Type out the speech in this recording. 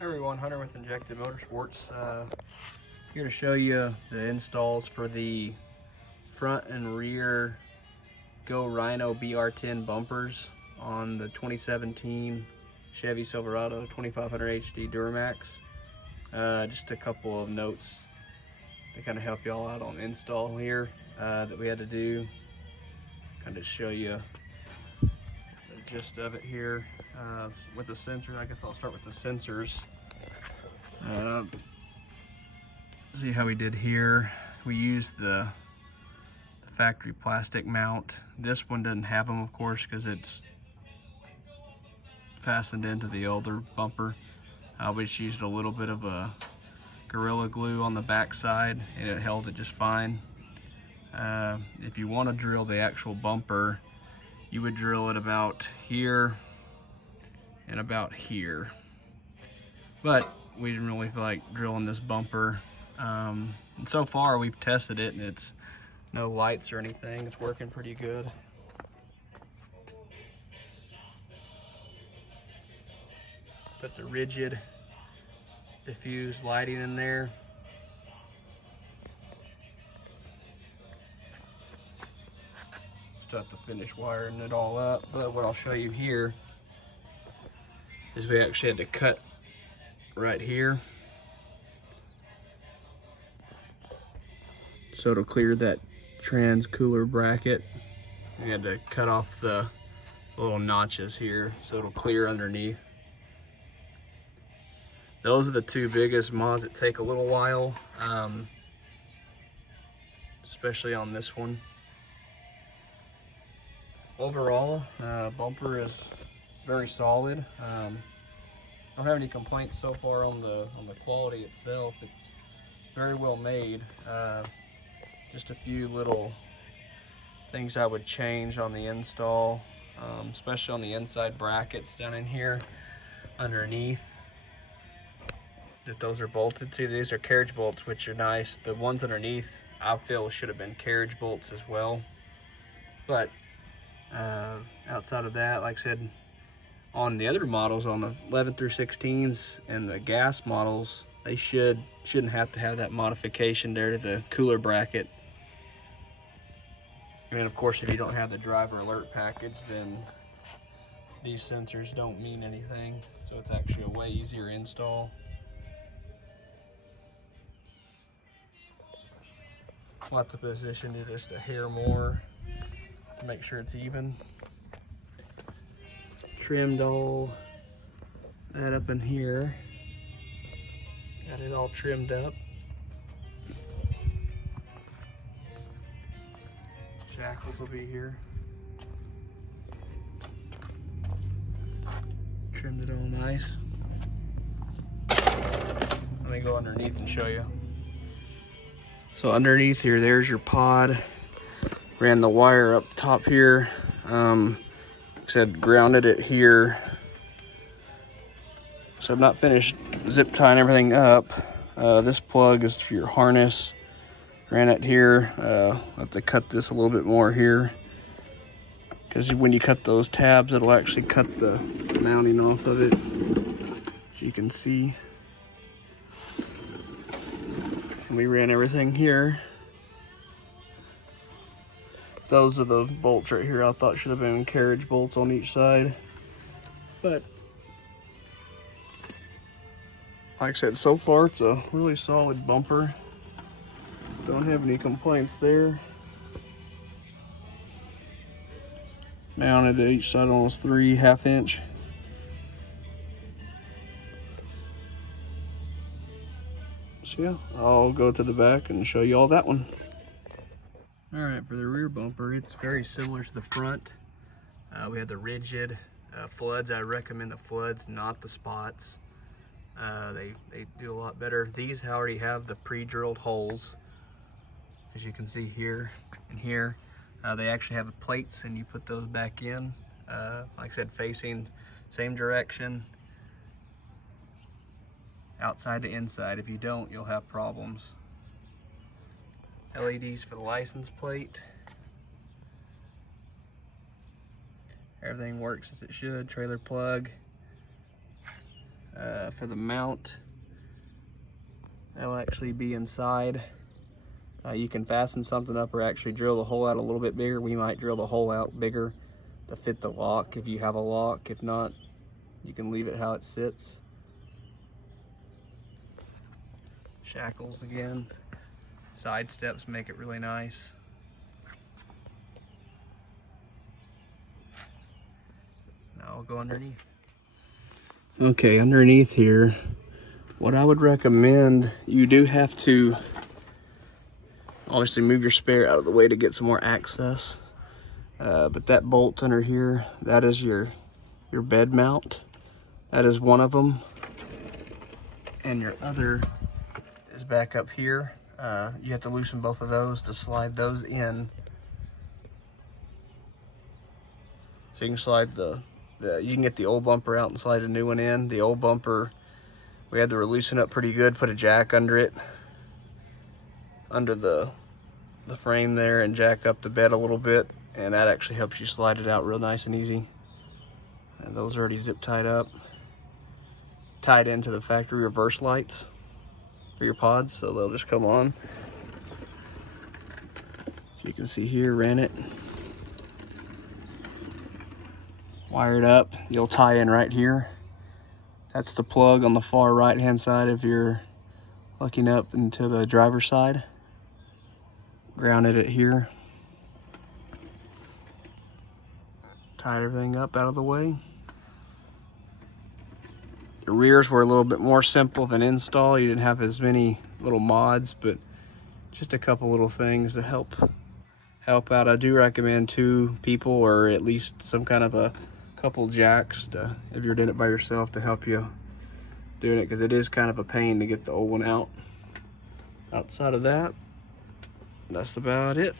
Hi everyone, Hunter with Injected Motorsports. Here to show you the installs for the front and rear GoRhino BR10 bumpers on the 2017 Chevy Silverado 2500 HD Duramax. Just a couple of notes to kind of help y'all out on install here that we had to do. Kind of show you the gist of it here. With the sensor, I guess I'll start with the sensors. See how we did here. We used the factory plastic mount. This one doesn't have them, of course, because it's fastened into the older bumper. We just used a little bit of a Gorilla Glue on the back side and it held it just fine. If you want to drill the actual bumper, you would drill it about here and about here. But we didn't really feel like drilling this bumper. And so far we've tested it and it's no lights or anything. It's working pretty good. Put the rigid diffused lighting in there. Still have to finish wiring it all up, but what I'll show you here is we actually had to cut right here so it'll clear that trans cooler bracket. We had to cut off the little notches here so it'll clear underneath. Those are the two biggest mods that take a little while, especially on this one. Overall, bumper is very solid. Don't have any complaints so far on the quality itself. It's very well made. Just a few little things I would change on the install, especially on the inside brackets down in here underneath. That those are bolted to. These are carriage bolts, which are nice. The ones underneath I feel should have been carriage bolts as well. But outside of that, like I said, on the other models, on the 11 through 16s and the gas models, they shouldn't have to have that modification there to the cooler bracket. And of course, if you don't have the driver alert package, then these sensors don't mean anything. So it's actually a way easier install. We'll have to position it just a hair more to make sure it's even. Trimmed all that up in here. Got it all trimmed up. Shackles will be here. Trimmed it all nice. Let me go underneath and show you. So underneath here, there's your pod. Ran the wire up top here. Like I said, grounded it here. So I've not finished zip tying everything up. This plug is for your harness. Ran it here. I'll have to cut this a little bit more here, because when you cut those tabs, it'll actually cut the mounting off of it, as you can see. And we ran everything here. Those are the bolts right here I thought should have been carriage bolts on each side. But like I said, so far it's a really solid bumper. Don't have any complaints there. Mounted at each side almost 3 1/2 inch. So yeah, I'll go to the back and show you all that one. All right, for the rear bumper, it's very similar to the front. We have the rigid floods. I recommend the floods, not the spots. They do a lot better. These already have the pre-drilled holes, as you can see here and here. They actually have the plates, and you put those back in. Like I said, facing same direction, outside to inside. If you don't, you'll have problems. LEDs for the license plate. Everything works as it should. Trailer plug. For the mount, that'll actually be inside. You can fasten something up or actually drill the hole out a little bit bigger. We might drill the hole out bigger to fit the lock if you have a lock. If not, you can leave it how it sits. Shackles again. Side steps make it really nice. Now I'll go underneath. Okay, underneath here, what I would recommend, you do have to obviously move your spare out of the way to get some more access. But that bolt under here, that is your bed mount. That is one of them. And your other is back up here. You have to loosen both of those to slide those in. So you can slide you can get the old bumper out and slide a new one in. The old bumper, we had to loosen up pretty good, put a jack under it, under the frame there, and jack up the bed a little bit, and that actually helps you slide it out real nice and easy. And those are already zip tied up, tied into the factory reverse lights for your pods, so they'll just come on. So you can see here, ran it, wired up. You'll tie in right here. That's the plug on the far right hand side if you're looking up into the driver's side. Grounded it here. Tied everything up out of the way. The rears were a little bit more simple of an install. You didn't have as many little mods, but just a couple little things to help out. I do recommend 2 people, or at least some kind of a couple jacks to, if you're doing it by yourself, to help you doing it, because it is kind of a pain to get the old one out. Outside of that, that's about it.